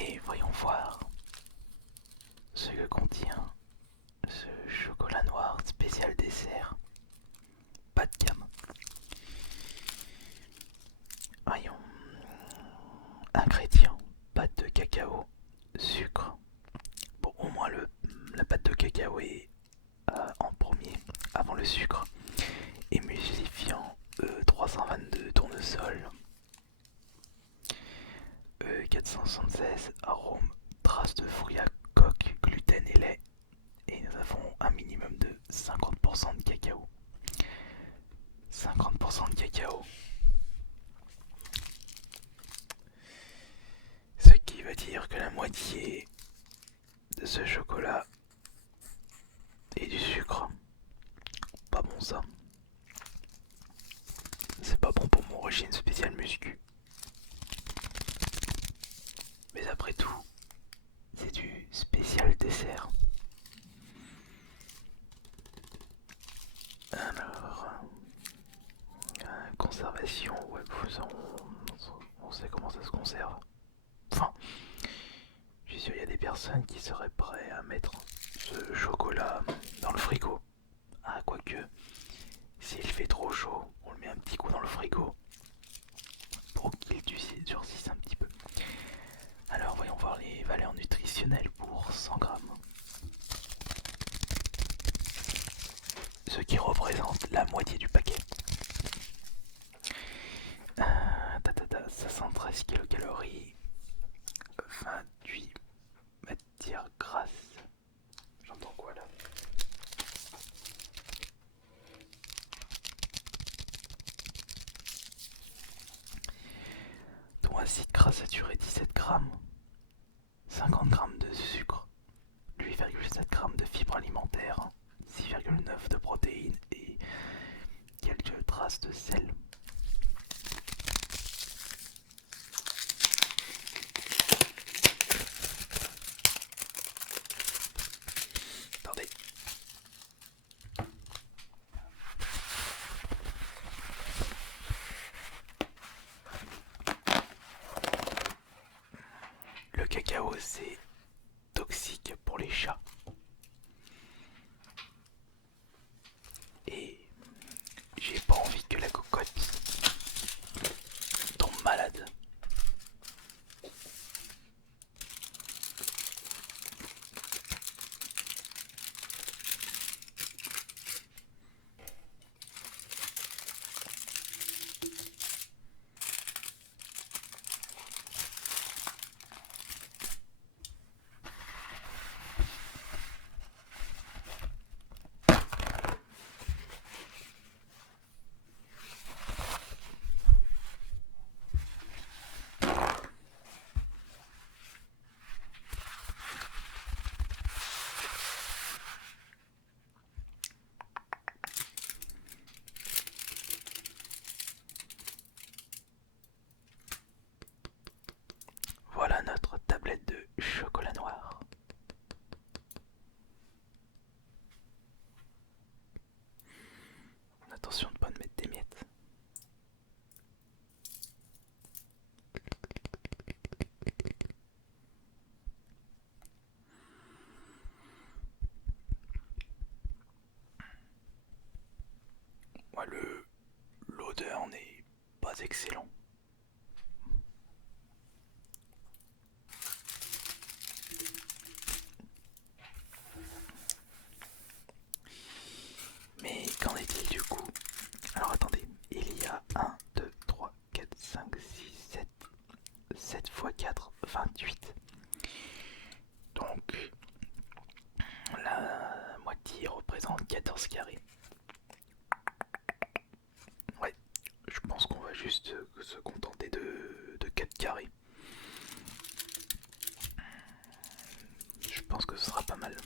Et voyons voir ce que contient ce chocolat noir spécial dessert. Pas de gamme. Voyons. Ingrédients: pâte de cacao, sucre. Bon, au moins la pâte de cacao est en premier, avant le sucre. Émulsifiant E322 tournesol, E476 arôme, traces de fruits à coque, gluten et lait. Et nous avons un minimum de 50% de cacao. 50% de cacao. Ce qui veut dire que la moitié de ce chocolat est du sucre. Pas bon ça. C'est pas bon pour mon régime spécial muscu. Mais après tout, c'est du spécial dessert. Alors, conservation, ouais, on sait comment ça se conserve. Enfin, je suis sûr qu'il y a des personnes qui seraient prêtes à mettre ce chocolat dans le frigo. Ah, quoique, s'il fait trop chaud, on le met un petit coup dans le frigo pour qu'il durcisse un petit peu. Alors, voyons voir les valeurs nutritionnelles pour 100 grammes. Ce qui représente la moitié du paquet. 513 kilocalories, 28 matières grasses. J'entends quoi là? Dont acide gras saturé 17 grammes, 50 grammes de sucre, 8,7 grammes de fibres alimentaires, 6,9 de protéines et quelques traces de sel. Attendez. Le cacao, c'est toxique pour les chats. Et j'ai pas envie que la cocotte tombe malade. Voilà notre tablette de chocolat noir. Attention de ne pas mettre des miettes. Moi, l'odeur n'est pas excellent. Mais qu'en est-il du coup? Alors attendez, il y a 1, 2, 3, 4, 5, 6, 7. 7 x 4, 28. Donc la moitié représente 14 carrés. Ouais, je pense qu'on va juste se contenter de 4 carrés. Je pense que ce sera pas mal.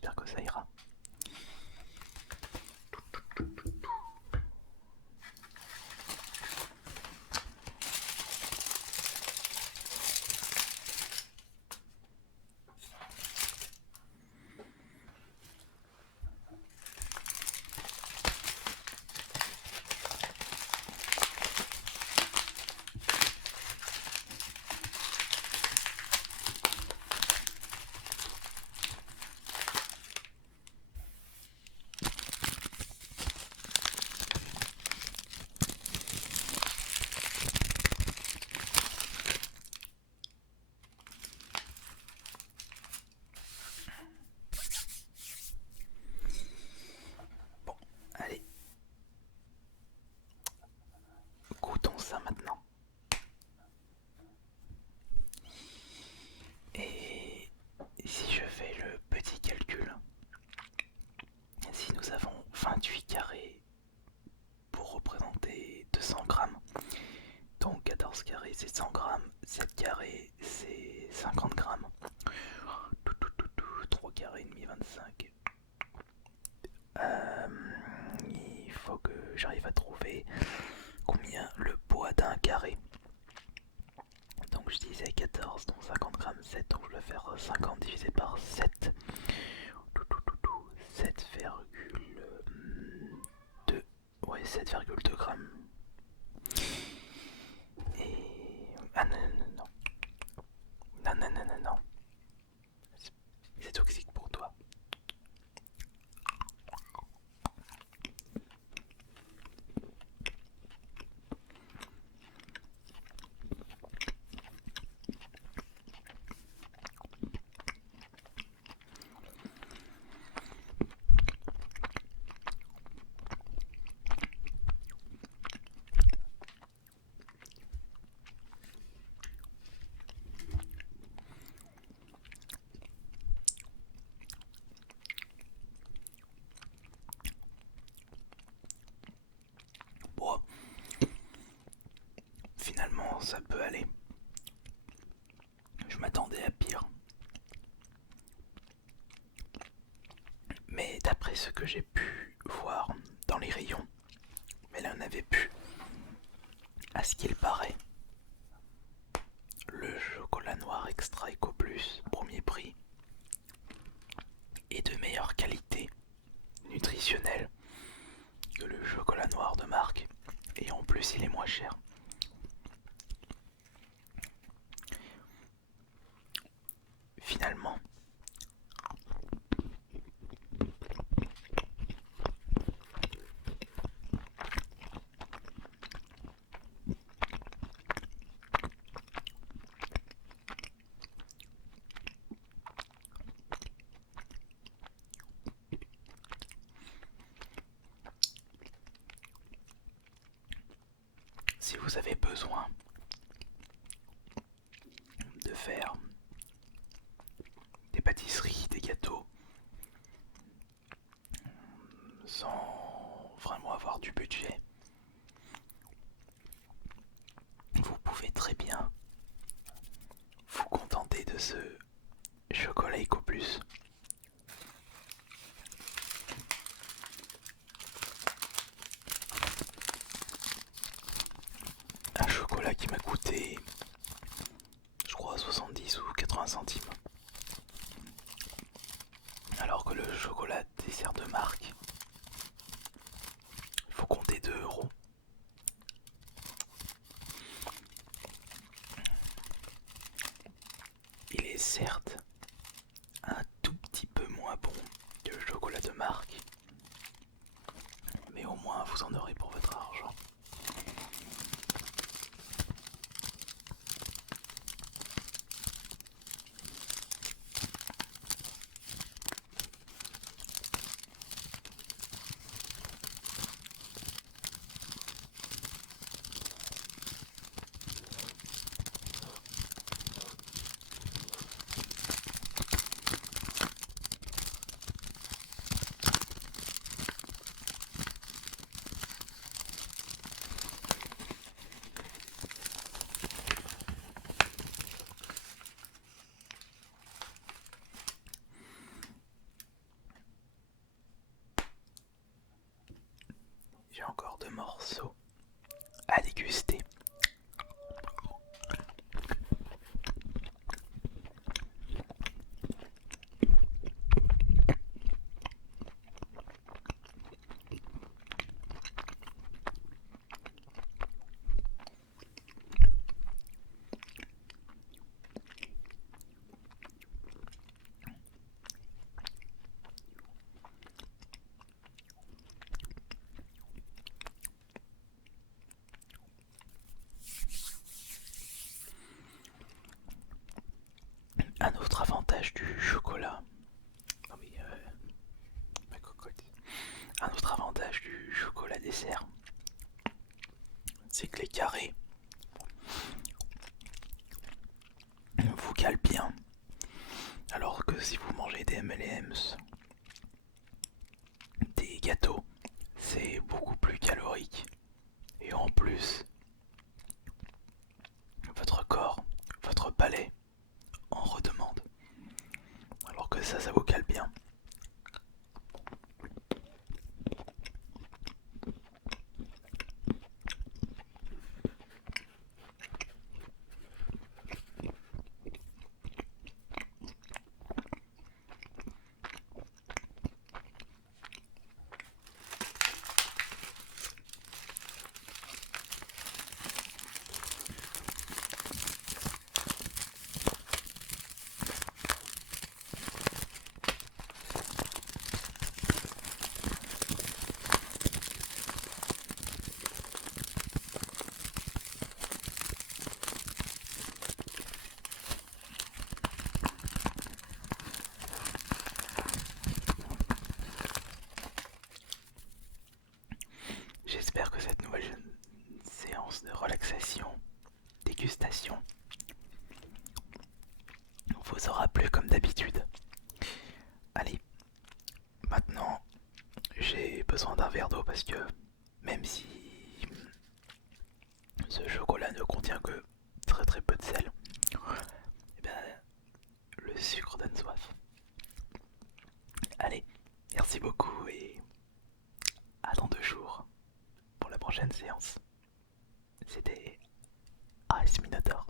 j'espère que ça ira. Bon, allez. Goûtons ça maintenant. Et si je fais le petit calcul, si nous avons 28 carrés pour représenter 200 grammes, donc 14 carrés c'est 100 grammes, 7 carrés c'est 50 grammes, 3 carrés et demi 25. Il faut que j'arrive à trouver combien le poids d'un carré. Donc je disais 14, donc 50 grammes 7, donc je vais faire 50 divisé par 7. 7,2. Ouais, 7,2 grammes. Et... Ah non, non, non. Non, non, non, non, non. C'est toxique pour toi. Bon, finalement ça peut aller. Je m'attendais à pire. Mais d'après ce que j'ai pu voir dans les rayons, mais là on avait pu, à ce qu'il paraît, le chocolat noir extra Eco Plus, premier prix, est de meilleure qualité nutritionnelle que le chocolat noir de marque, et en plus il est moins cher. Finalement, si vous avez besoin de faire des pâtisseries, des gâteaux, sans vraiment avoir du budget, vous pouvez très bien vous contenter de ce chocolat Eco Plus. Un chocolat qui m'a coûté, je crois, 70 ou 80 centimes. Alors que le chocolat dessert de marque, il faut compter 2 euros. Il est certes un tout petit peu moins bon que le chocolat de marque, mais au moins vous en aurez pour votre argent. morceaux à déguster. Un autre avantage du chocolat. Non mais ma cocotte. Un autre avantage du chocolat dessert, c'est que les carrés vous calent bien. Alors que si vous mangez des M&M's, des gâteaux, c'est beaucoup plus calorique. Et en plus, votre corps, votre palais en redemande. Alors que ça vous cale bien. J'espère que cette nouvelle séance de relaxation, dégustation, vous aura plu comme d'habitude. Allez, maintenant j'ai besoin d'un verre d'eau parce que même si ce chocolat ne contient que très peu de sel, eh ben, le sucre donne soif. Allez, merci beaucoup et à dans 2 jours pour la prochaine séance. C'était Ice Minotaur.